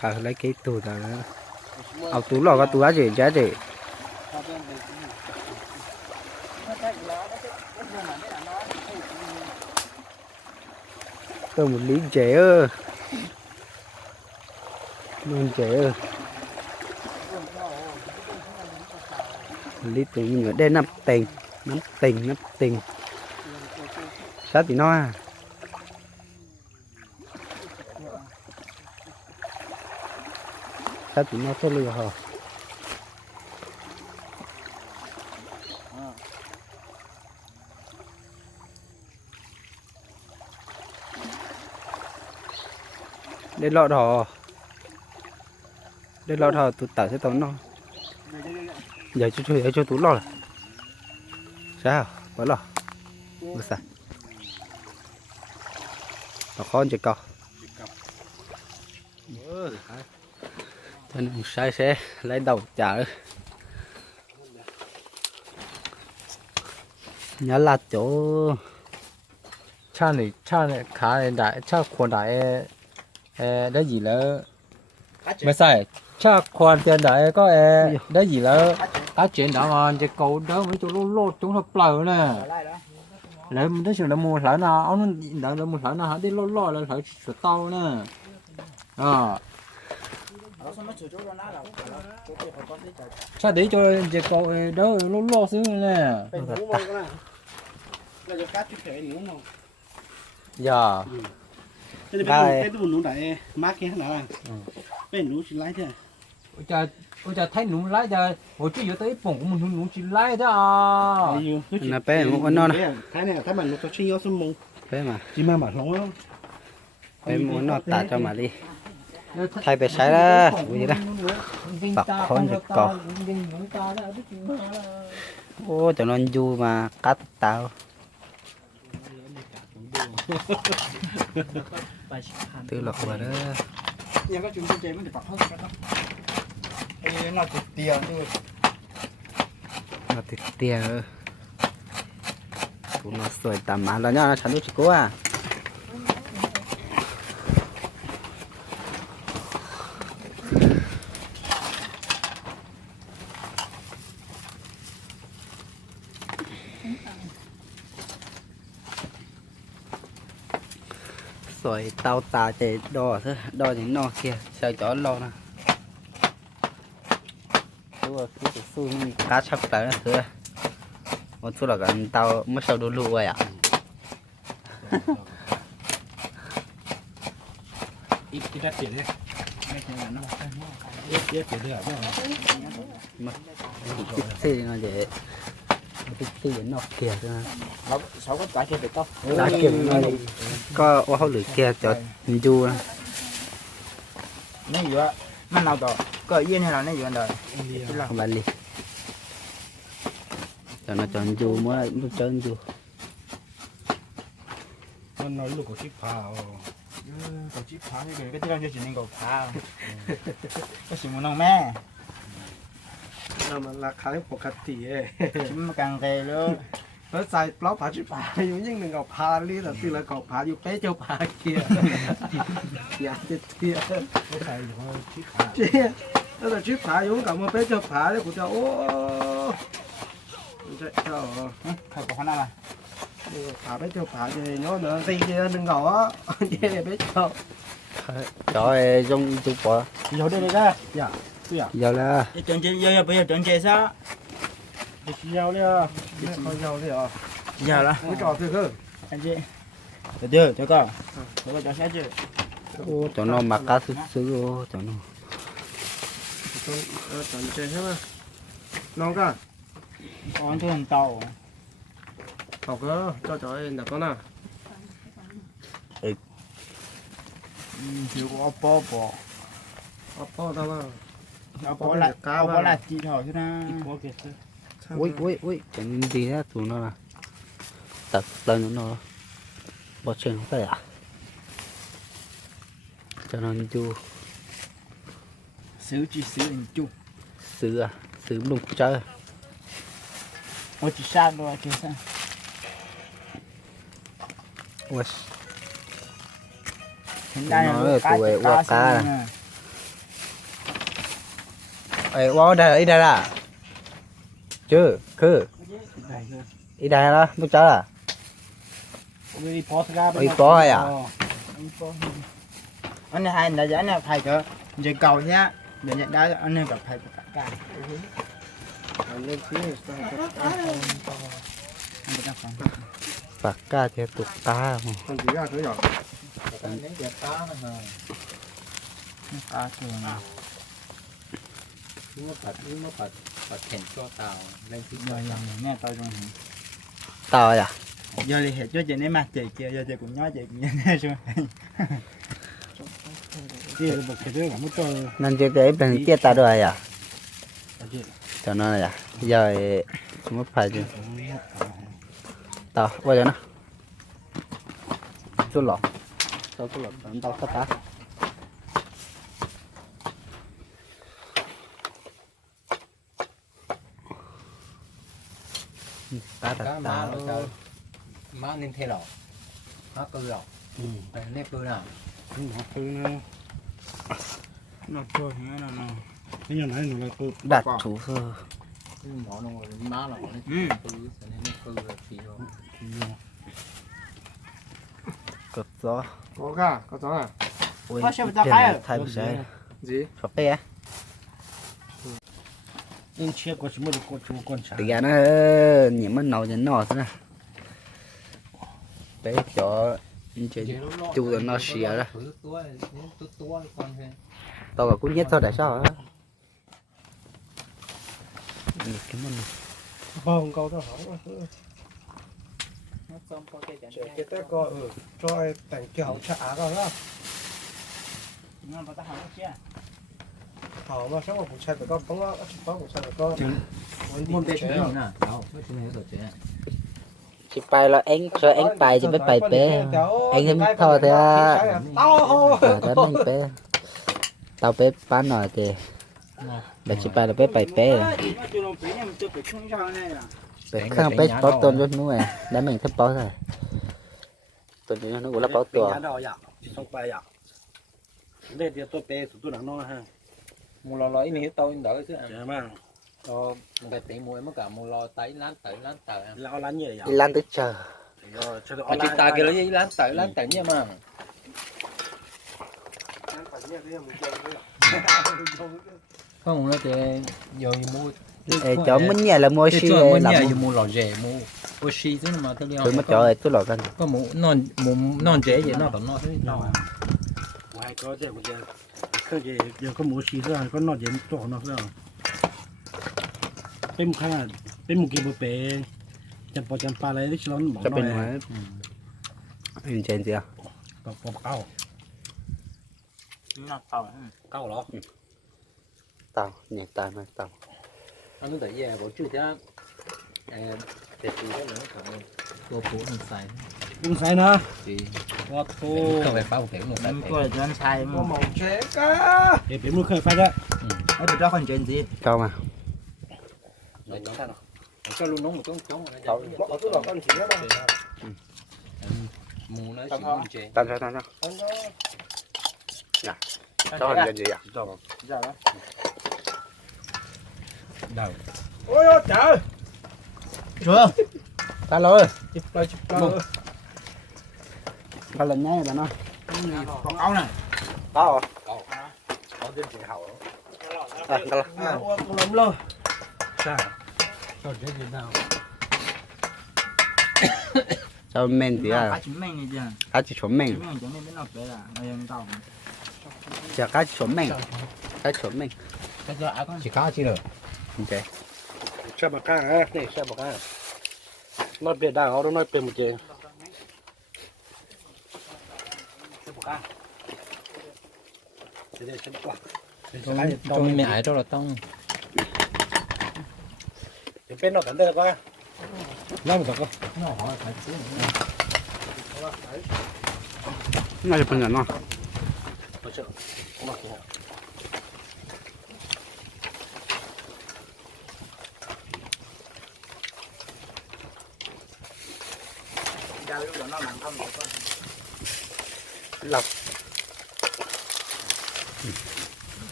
cả lấy cái tủ đó. Ao tủ lò và tủ á gì giá gì tôi một lý trẻ ơ. Non trẻ ơ. Lý tự nhiên ở đây nắp tiền nắp tiền nắp tiền sao thì nó à? Sao thì nó sẽ lừa hờ. Đây lọ đỏ đây lọ đỏ tụi tả sẽ tống nó. Giờ cho cho cho tú lọ sao? Bỏ lọ bữa sao nó khó chưa co cho nên sai sẽ lấy đầu chợ nhớ là chỗ cha này cha này khá này đại cha khoan đại 에 đó gì là mới sai cha khoan tiền đại có 에 đó gì là cá chuyện đó mà cái cầu đó mấy chỗ lô lô chúng nó plờ nè. Lấy mình thấy sự là mua lại nào ông nó là mua lại nào đi lô lô là phải sửa tao nè. À cha để cho cái cầu đó lô lô xíu nè. Dạ. Cái này cái tụi nó đại mát kia nào à? Cái nó chỉ lái thế. ôi trời ôi trời thấy nụ lái trời. Hồi trước giờ tới phòng của mình nụ chỉ lái đó à. Là bé một non này Cái này cái mình nó cho chuyên số mông. bé mà. Chỉ mà bảo nó. bé muốn nó tả cho mà đi ไทยไปใช้แล้วันนี้นะปักคอนจะก่อโอ้จะนอนอยู่มากัดเตาตื้อหลอกมาเด้อยังก็จุนใจมันจะปักเพิ่มนะครับไอ้น่าติดเตียงด้วยน่าติดเตียงเออมาสวยตามมาแล้วเนี่ยฉันรู้สึกว่า rồi tao tà chạy đo thôi đo thì nó kia sao chó lo nè đúng rồi cái cái xu nó cá chắc tới nó thưa một chút là gần tao mới sau đôi lụa à Ít cái đắt tiền đấy. Ít ít tiền đấy à? cái xí nó vậy tiền nó kia thôi Sáu cái trái kia được không? trái kia nó có ô hậu lửa kia cho du nó gì á nó nào đó có yên hay là nó gì đó không phải đi cho nó cho du mới lúc cho du Nó nói lúc có chiếc phà. có chiếc phá cái cái cái cái chuyện cầu phá cái chuyện muốn nông mẹ Nó mà là khá một cái tỷ ấy. chúng càng về luôn แล้วใส่ปล้อผาชิผาอยู่ยิ่งหนึ่งกับพาลีแต่ตีละกับผาอยู่เป๊ะเจ้าผาเกียอยากจะเทีย cái này có chiếc phá เจี๊ยแล้วแต่ชิผาอยู่กับมาเป๊ะเจ้าผาเนี่ยกูจะโอ้ใช่เจ้า phải có khả là ผาเป๊ะเจ้าผาเจเนาะเนาะตีเจหนึ่งเหรอเจเป๊ะเจ้า cho trong du bỏ vô đây đây ra giờ 不要。要了。你中介要要不要中介噻？不需要了，不要了啊。要了。我找这个。看见。这个这个，这个叫啥子？哦，叫那马卡斯这个叫那。中呃中介是吗？啷个？俺这很刀。好个，这这哪个呢？哎。嗯，这个包包。包包的嘛。nó có là cao có là chị nhỏ chứ na ui ui ui. Cái gì đó tụi nó là tập lên nó bỏ chân nó tay à? Cho nó chú xứ chỉ xứ anh chú xứ à? Xứ lùng chơi ôi chỉ sang rồi chỉ sang. Ôi đây là cá cá ấy wow đây là ít đây là chứ cứ ít đây là muốn cháu là. Ấy có ai à? Anh hai là giải là thầy cơ giờ cầu nhá. Để nhận đá anh em gặp thầy của cả bạc ca thì tục ta đến giờ cá nó mà cá thường nó phải nó phải phải thèn cho tàu lên phía giờ giờ nghe tao trong tao à giờ thì hết cho chị nên mặt chị kia giờ chị cũng nói chị cũng nghe chưa kia một cái thứ không có nên chỉ để bên kia ta rồi à gì cho nó là giờ không phải chứ tao qua cho nó chút lọ tao chút lọ tao tao tao ta cá ta má nó nên thay lọ má cơ lọ phải nếp cơ nào. Học thứ nó nó thôi nghe nó nó cái nhỏ này nó là tôi. Đặt chủ sơ cái mỏ nó má lọ nó Ừ. cơ nên cơ là chỉ rồi. Cực gió. Có cả có gió à? Ôi Có à? thay bị sai gì? Phật bé in chia có chỉ một con chú con gà nó nhiễm mất nầu nhấn nọ thế này bé cho thế Chú là nó con thế tao cũng nhất thôi tại sao á cái món này. Không câu đó có cái Trẻ cái té co ừ cho ai tành kiểu trả rồi đó. Nó bắt tao không chưa họ mà sống ở vùng xanh phải có bóng á có vùng xanh phải có môn bé chế nè đâu mới chỉ này rồi chế chị bài là anh cho anh bài cho bé bài bé anh em thôi thì à tao Ờ, đó anh bé tao bé bán rồi thì để chị bài là bé bài bé nó chưa nó bị nhưng chưa bị chung sao này à bé không bé bảo tôn cho nó này đã mình thích bảo rồi tôn cho nó cũng là bảo tuổi đâu dạ không phải dạ đây thì tôi bé tụi tôi đang nói ha mua lo lo ini tôi đỡ chứ dạ mà ờ một cái tiền mua mất cả mua lo tấy lán tẩy lán tẩy lão lắm như vậy đi lan tới chờ ở chị ta kia lấy gì? Lán tẩy lán tẩy nha mà không nó thì giờ mua Ê, chỗ mình nhà là mua xí chỗ mua làm nhà mua giờ mua lò rẻ mua mua xì chứ mà tôi đi tôi mới chỗ tôi lọt lên có mua non mua non rẻ vậy nó còn nó thế đâu Ngoài có 그게 여건 못이 있어야 건 어제 또 하나 그래 빼무카 빼무기 뭐 빼. 잠바 잠바 lại đi lon bỏ จะเป็นไว้อืมเจนเจีย bỏ bỏ cao หนักเต่า cao lọ เต่าเนี่ยตายมากเต่า anh nói tại vì bộ chưa thế em đẹp gì đó nữa cậu bộ phụ mình xài Cũng sai nữa. Quá thô. Không phải phao phải một cái. Có là sai mà. Một chế cá. Để bị mua khơi phải đấy. Ấy bị ra còn chuyện gì? Cao mà. Cho luôn nó một cái chống này. Tao tôi bảo dạ. con gì đó, mà. Mù nó chỉ mù chế. Tan ra tan ra. Dạ. Cho hình gì ạ? Cho. Dạ đó. Đâu. Ôi trời. Chưa. Ta lỗi. Chụp lại chụp lại. Ba lần nhé bạn ơi. Còn câu này. Câu à? Câu. Có cái chị hậu. À, câu lắm. À, luôn. Sao? Sao thế gì nào? Sao men tí à? Cá chỉ men gì chứ? Cá chỉ chuẩn men. Chuẩn men bên nào vậy dạ, cá chỉ chuẩn men. Cá chuẩn men. Chỉ cá chỉ à, được. Ok. Chả bạc cá này, chả bạc cá. nói biết đào nó nói về một chuyện. Cái trong mẹ đó là tông. Bên nó cắn đây là coi. Làm sao coi. nó hỏi phải chứ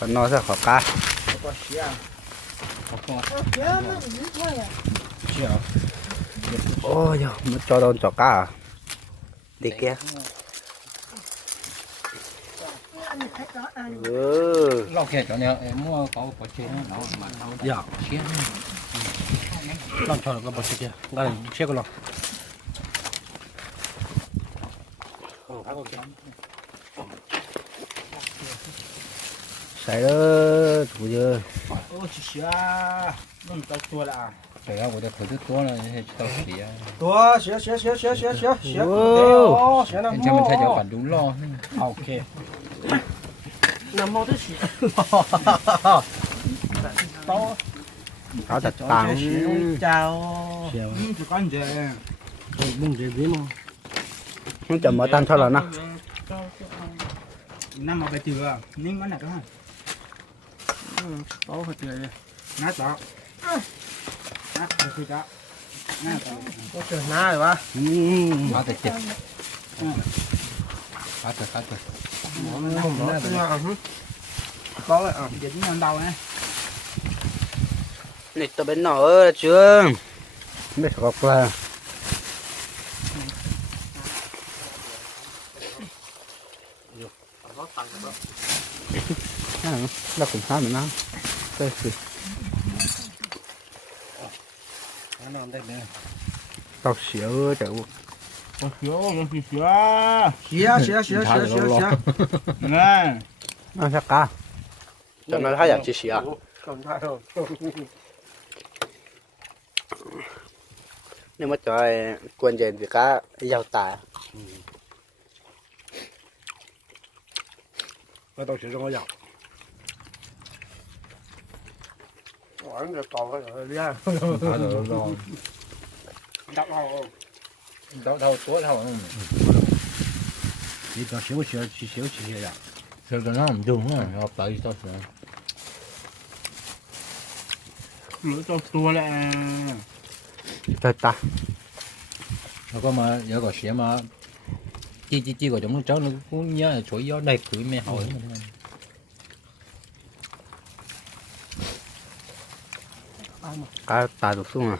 khó no ra khó cá khó xía ôi giờ mất cho đón cho cá à? Đi kia. Ừ. Lâu kia chỗ này em mua có có chế nó mà nó dạ. Chế làm cho nó có chế kia. Đây chế cái lòng ส่เด้อถูเยอะโอ้ชิชา弄到多了啊！对啊，我的头就多了，那些到血啊。多血血血血血血血！哦，血那么。人家们才叫反毒咯。OK。那么的血。刀。搞得当。刀。嗯，就干这。弄这边嘛。มันจะมาตั้งเท่าไหร่นะนั่งมาไปเตือนิ่งมันหนักแล้ว của tôi thử tốt là hết tao xỉ tua xía xía xía xía xía xía xía Wow. xía nó anh cho mình thay cho phản đúng lo ok nằm mò tới xía to áo thật cho tàng xía chào Xíu. ừ chỉ con gì mình gì gì mà không chậm mở tan thôi là nó năm mà phải chừa nhưng cái này cái to phải chơi nát đó nát được chưa đó nát đó có chơi na rồi ba áo thật chết áo thật áo thật không đó có lại à dính lên đầu nè này tao bên nó ơi chưa biết có là cũng khá nó nằm đây nè. Tao xỉu chạy Ôi xíu nó xíu xíu xía xía nè. Nó chắc cá. Cho nó hai dạng chỉ xỉu không thay đâu. Nhưng mà cho ai quên dền thì cá giàu tài cái tao sẽ cho nó cái tàu cái rồi ra áo thật lo đọc đầu đâu đâu tốt đâu đi tao xíu xíu xíu xíu xíu vậy Sợ cái nó không đúng à, nó tới tao sợ. lửa cho tua lại trời ta Nó có mà, giờ có xe mà, chi chi chi của chúng nó cháu nó cũng nhớ là chuỗi gió đầy cưới mẹ hỏi. Cá tài được xuống à?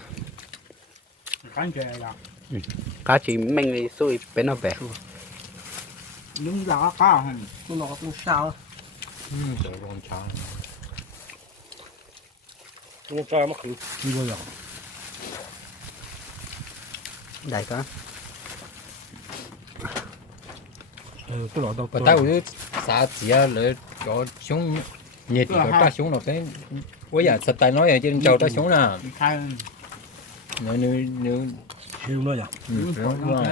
Cắn chè là. Cá chỉ mình đi xuôi bên nó về. Những lá cá hả nó nó cũng sao Ừ, sợ con chó. nó sao mà khử đi giờ đại cá ừ cái lọ tao Và tao cứ xả chĩa lại cho xuống, nhiệt thì cho ta xuống rồi cái, bây giờ sạch tay nói ở trên trâu ta xuống nè. Nếu, nếu, nếu, siêu nó vậy ừ, nó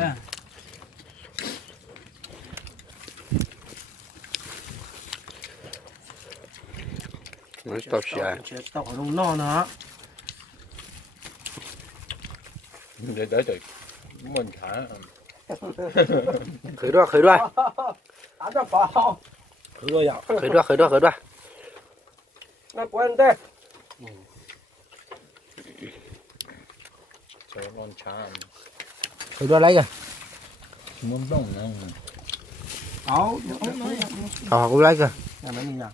tao xỉu tao đâu no nữa Để đỡ được, mình thả. khởi đua khởi nó quen thế Sợ con chó. khởi đua lấy kìa. Muốn đông nè. ấu tao cũng lấy kìa. Nhà mấy mình nhỉ